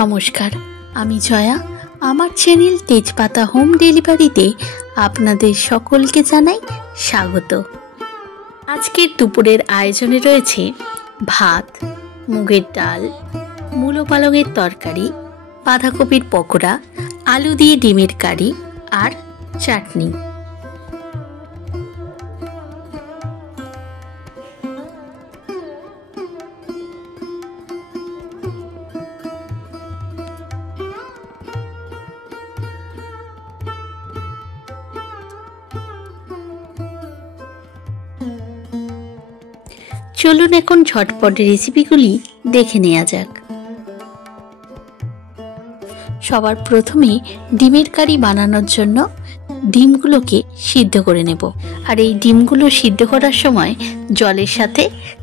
নমস্কার, আমি জয়া। আমার চ্যানেল তেজপাতা হোম ডেলিভারিতে আপনাদের সকলকে জানাই স্বাগত। আজকের দুপুরের আয়োজনে রয়েছে ভাত, মুগের ডাল, মূলো পালঙের তরকারি, বাঁধাকপির পকোড়া, আলু দিয়ে ডিমের কারি আর চাটনি। চলুন এখন ঝটপট রেসিপিগুলি দেখে নেওয়া যাক। সবার প্রথমে ডিমের কারি বানানোর জন্য ডিমগুলোকে সিদ্ধ করে নেব। আর এই ডিমগুলো সিদ্ধ করার সময় জলের সাথে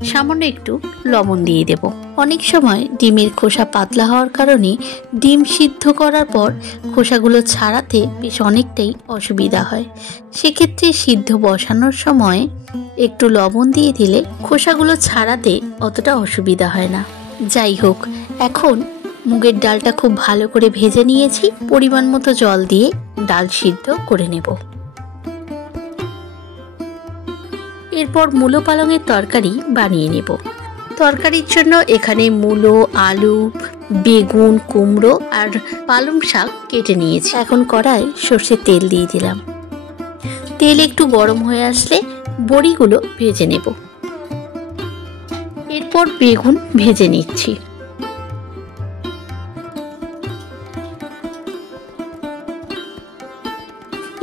সামান্য একটু লবণ দিয়ে দেব। অনেক সময় ডিমের খোসা পাতলা হওয়ার কারণে ডিম সিদ্ধ করার পর খোসাগুলো ছাড়াতে বেশ অনেকটাই অসুবিধা হয়। সেক্ষেত্রে সিদ্ধ বসানোর সময় একটু লবণ দিয়ে দিলে খোসাগুলো ছাড়াতে অতটা অসুবিধা হয় না। যাই হোক, এখন মুগের ডালটা খুব ভালো করে ভেজে নিয়েছি। পরিমাণ মতো জল দিয়ে ডাল সিদ্ধ করে নেব। এরপর মূলো পালঙের তরকারি বানিয়ে নেব। তরকারির জন্য এখানে মূলো, আলু, বেগুন, কুমড়ো আর পালং শাক কেটে নিয়েছি। এখন কড়ায় সর্ষের তেল দিয়ে দিলাম। তেল একটু গরম হয়ে আসলে বড়িগুলো ভেজে নেব। এরপর বেগুন ভেজে নিচ্ছি।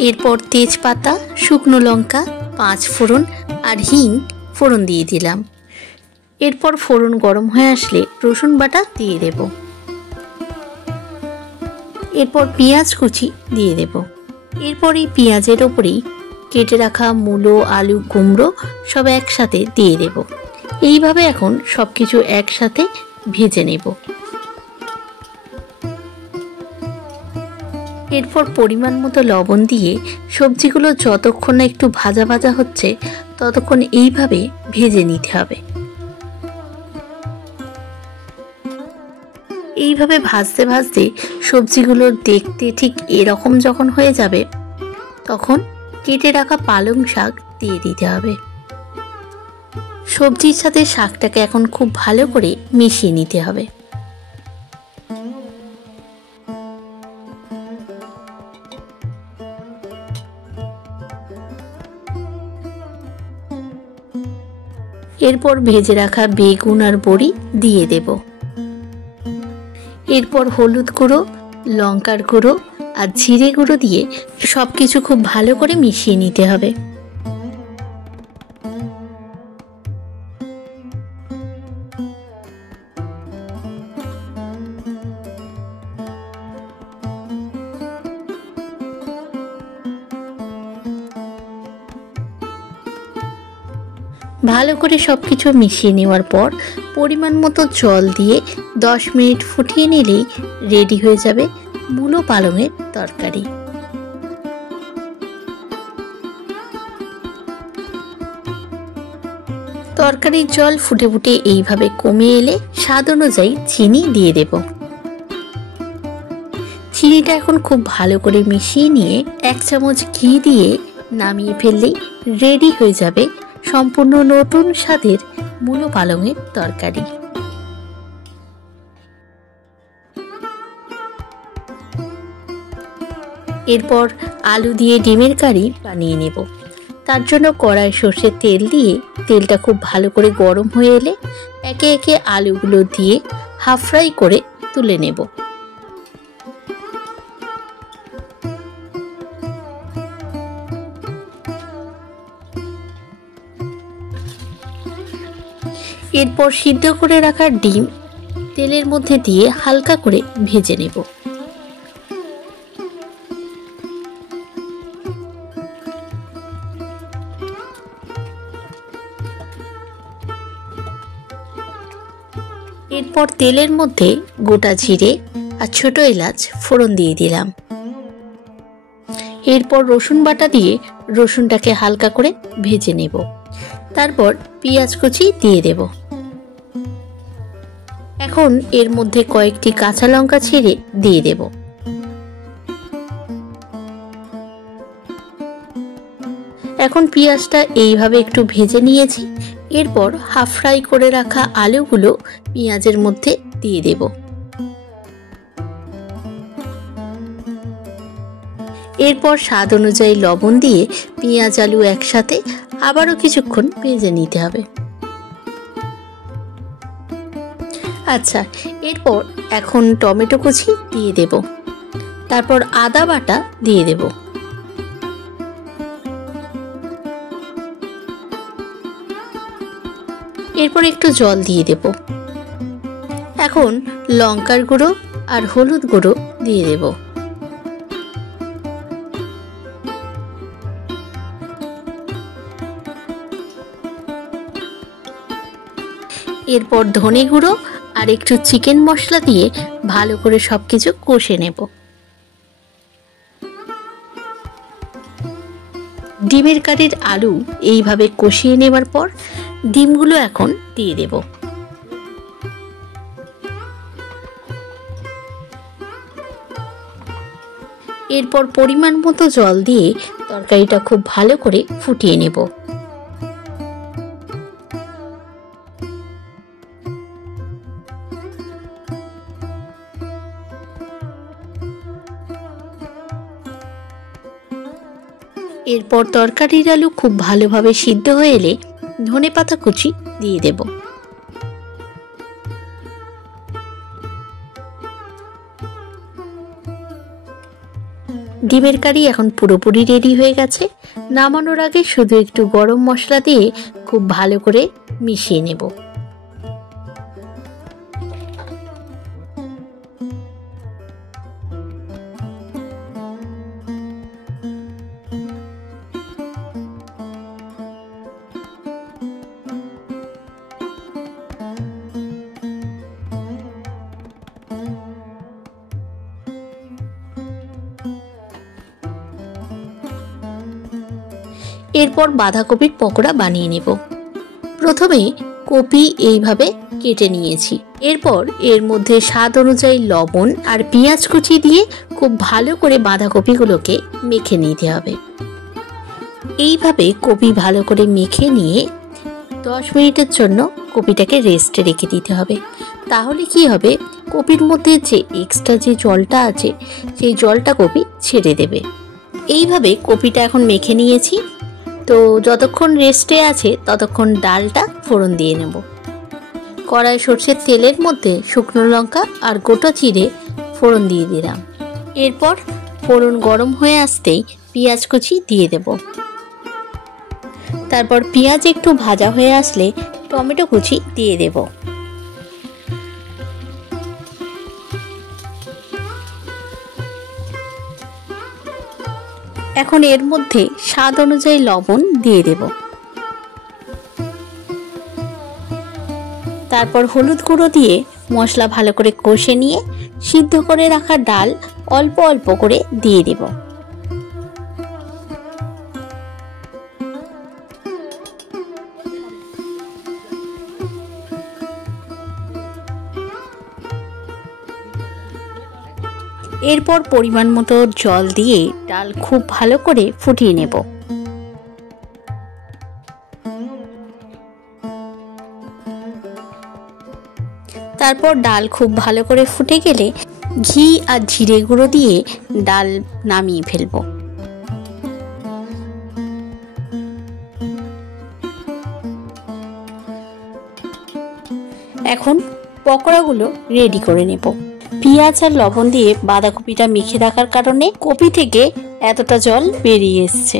এরপর তেজপাতা, শুকনো লঙ্কা, 5 ফোড়ন আর হিং ফোড়ন দিয়ে দিলাম। এরপর ফোড়ন গরম হয়ে আসলে রসুন বাটা দিয়ে দেব। এরপর পেঁয়াজ কুচি দিয়ে দেব। এরপর এই পেঁয়াজের ওপরেই কেটে রাখা মূলো, আলু, কুমড়ো সব একসাথে দিয়ে দেব। এইভাবে এখন সবকিছু একসাথে ভেজে নেব। এরপর পরিমাণ মতো লবণ দিয়ে সবজিগুলো যতক্ষণ না একটু ভাজা ভাজা হচ্ছে ততক্ষণ এইভাবে ভেজে নিতে হবে। এইভাবে ভাজতে ভাজতে সবজিগুলো দেখতে ঠিক এরকম যখন হয়ে যাবে তখন কেটে রাখা পালং শাক দিয়ে দিতে হবে। সবজির সাথে শাকটাকে এখন খুব ভালো করে মিশিয়ে নিতে হবে। এরপর ভেজে রাখা বেগুন আর বড়ি দিয়ে দেব। এরপর হলুদ গুঁড়ো, লঙ্কার গুঁড়ো আর জিরে গুঁড়ো দিয়ে সবকিছু খুব ভালো করে মিশিয়ে নিতে হবে। ভালো করে সবকিছু মিশিয়ে নেওয়ার পর পরিমাণ মতো জল দিয়ে 10 মিনিট ফুটিয়ে নিলেই রেডি হয়ে যাবে মূলো পালঙের তরকারি। তরকারির জল ফুটে ফুটে এইভাবে কমে এলে স্বাদ অনুযায়ী চিনি দিয়ে দেব। চিনিটা এখন খুব ভালো করে মিশিয়ে নিয়ে 1 চামচ ঘি দিয়ে নামিয়ে ফেললেই রেডি হয়ে যাবে সম্পূর্ণ নতুন স্বাদের মূলো পালঙের তরকারি। এরপর আলু দিয়ে ডিমের কারি বানিয়ে নেব। তার জন্য কড়াই সর্ষের তেল দিয়ে তেলটা খুব ভালো করে গরম হয়ে এলে একে একে আলুগুলো দিয়ে হাফ ফ্রাই করে তুলে নেব। এরপর সিদ্ধ করে রাখা ডিম তেলের মধ্যে দিয়ে হালকা করে ভেজে নেব। এরপর তেলের মধ্যে গোটা জিরে আর ছোট এলাচ ফোড়ন দিয়ে দিলাম। এরপর রসুন বাটা দিয়ে রসুনটাকে হালকা করে ভেজে নেব। তারপর পেঁয়াজ কুচি দিয়ে দেব। এখন এর মধ্যে কয়েকটি কাঁচা লঙ্কা ছিঁড়ে দিয়ে দেব। এখন পেঁয়াজটা এইভাবে একটু ভেজে নিয়েছি। এরপর হাফ ফ্রাই করে রাখা আলুগুলো পেঁয়াজের মধ্যে দিয়ে দেব। এরপর স্বাদ অনুযায়ী লবণ দিয়ে পেঁয়াজ আলু একসাথে আবারও কিছুক্ষণ ভেজে নিতে হবে। আচ্ছা, এরপর এখন টমেটো কুচি দিয়ে দেব। তারপর আদা বাটা দিয়ে দেব। এরপর একটু জল দিয়ে দেব। এখন লঙ্কার গুঁড়ো আর হলুদ গুঁড়ো দিয়ে দেব। এরপর ধনে গুঁড়ো আর একটু চিকেন মশলা দিয়ে ভালো করে সবকিছু কষে নেব। ডিমের কারির আলু এইভাবে কষিয়ে নেবার পর ডিমগুলো এখন দিয়ে দেব। এরপর পরিমাণ মতো জল দিয়ে তরকারিটা খুব ভালো করে ফুটিয়ে নেব। এরপর তরকারির আলু খুব ভালোভাবে সিদ্ধ হয়ে এলে ধনেপাতা কুচি দিয়ে দেব। ডিমের কারি এখন পুরোপুরি রেডি হয়ে গেছে। নামানোর আগে শুধু একটু গরম মশলা দিয়ে খুব ভালো করে মিশিয়ে নেব। এরপর বাঁধাকপির পকোড়া বানিয়ে নেব। প্রথমে কপি এইভাবে কেটে নিয়েছি। এরপর এর মধ্যে স্বাদ অনুযায়ী লবণ আর পেঁয়াজ কুচি দিয়ে খুব ভালো করে বাঁধাকপিগুলোকে মেখে নিতে হবে। এইভাবে কপি ভালো করে মেখে নিয়ে 10 মিনিটের জন্য কপিটাকে রেস্টে রেখে দিতে হবে। তাহলে কি হবে, কপির মধ্যে যে এক্সট্রা যে জলটা আছে সেই জলটা কপি ছেড়ে দেবে। এইভাবে কপিটা এখন মেখে নিয়েছি। তো যতক্ষণ রেস্টে আছে ততক্ষণ ডালটা ফোড়ন দিয়ে নেব। কড়াই সরষের তেলের মধ্যে শুকনো লঙ্কা আর গোটা জিরে ফোড়ন দিয়ে দিলাম। এরপর ফোড়ন গরম হয়ে আসতেই পেঁয়াজ কুচি দিয়ে দেব। তারপর পেঁয়াজ একটু ভাজা হয়ে আসলে টমেটো কুচি দিয়ে দেব। এখন এর মধ্যে স্বাদ অনুযায়ী লবণ দিয়ে দেব। তারপর হলুদ গুঁড়ো দিয়ে মশলা ভালো করে কষে নিয়ে সিদ্ধ করে রাখা ডাল অল্প অল্প করে দিয়ে দেব। এরপর পরিমাণ মতো জল দিয়ে ডাল খুব ভালো করে ফুটিয়ে নেব। তারপর ডাল খুব ভালো করে ফুটে গেলে ঘি আর জিরে গুঁড়ো দিয়ে ডাল নামিয়ে ফেলব। এখন পকোড়াগুলো রেডি করে নেব। পেঁয়াজ আর লবণ দিয়ে বাঁধাকপিটা মেখে রাখার কারণে কপি থেকে এতটা জল বেরিয়ে এসছে।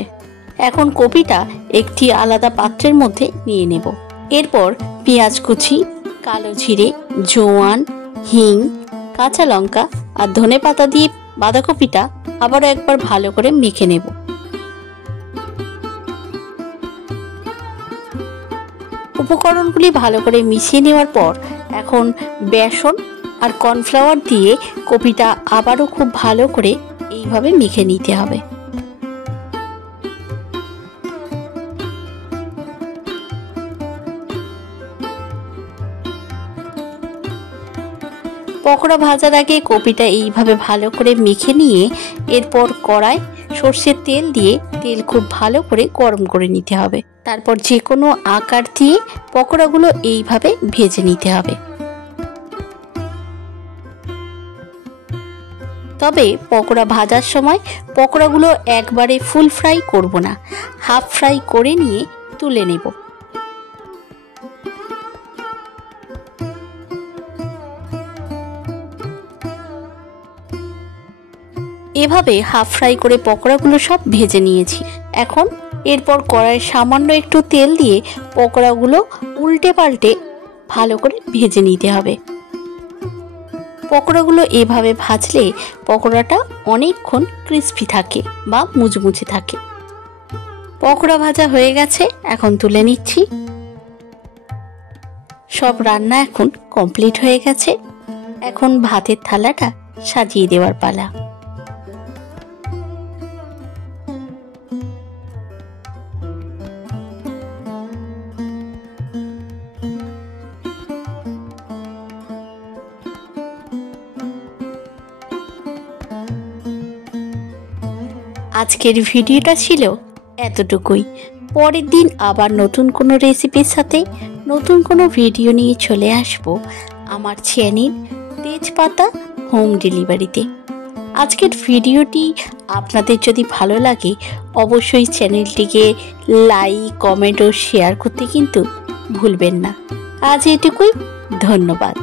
এখন কপিটা একটি আলাদা পাত্রের মধ্যে নিয়ে নেব। এরপর পেঁয়াজ কুচি, কালো জিরে, জোয়ান, হিং, কাঁচা লঙ্কা আর ধনেপাতা দিয়ে বাঁধাকপিটা আবারও একবার ভালো করে মেখে নেব। উপকরণগুলি ভালো করে মিশিয়ে নেওয়ার পর এখন বেসন আর কর্নফ্লাওয়ার দিয়ে কপিটা আবারও খুব ভালো করে এইভাবে মেখে নিতে হবে। পকোড়া ভাজার আগে কপিটা এইভাবে ভালো করে মেখে নিয়ে এরপর কড়ায় সর্ষের তেল দিয়ে তেল খুব ভালো করে গরম করে নিতে হবে। তারপর যে কোনো আকার দিয়ে পকোড়াগুলো এইভাবে ভেজে নিতে হবে। তবে পকোড়া ভাজার সময় পকোড়াগুলো একবারে ফুল ফ্রাই করব না, হাফ ফ্রাই করে নিয়ে তুলে নেব। এভাবে হাফ ফ্রাই করে পকোড়াগুলো সব ভেজে নিয়েছি। এখন এরপর কড়াইয়ে সামান্য একটু তেল দিয়ে পকোড়াগুলো উল্টে পাল্টে ভালো করে ভেজে নিতে হবে। পকোড়াগুলো এভাবে ভাজলে পকোড়াটা অনেকক্ষণ ক্রিস্পি থাকে বা মুচমুচে থাকে। পকোড়া ভাজা হয়ে গেছে, এখন তুলে নিচ্ছি। সব রান্না এখন কমপ্লিট হয়ে গেছে। এখন ভাতের থালাটা সাজিয়ে দেওয়ার পালা। আজকের ভিডিওটা ছিল এতটুকুই। পরের দিন আবার নতুন কোনো রেসিপির সাথে নতুন কোনো ভিডিও নিয়ে চলে আসব আমার চ্যানেল তেজপাতা হোম ডেলিভারিতে। আজকের ভিডিওটি আপনাদের যদি ভালো লাগে অবশ্যই চ্যানেলটিকে লাইক, কমেন্ট ও শেয়ার করতে কিন্তু ভুলবেন না। আজ এটুকুই, ধন্যবাদ।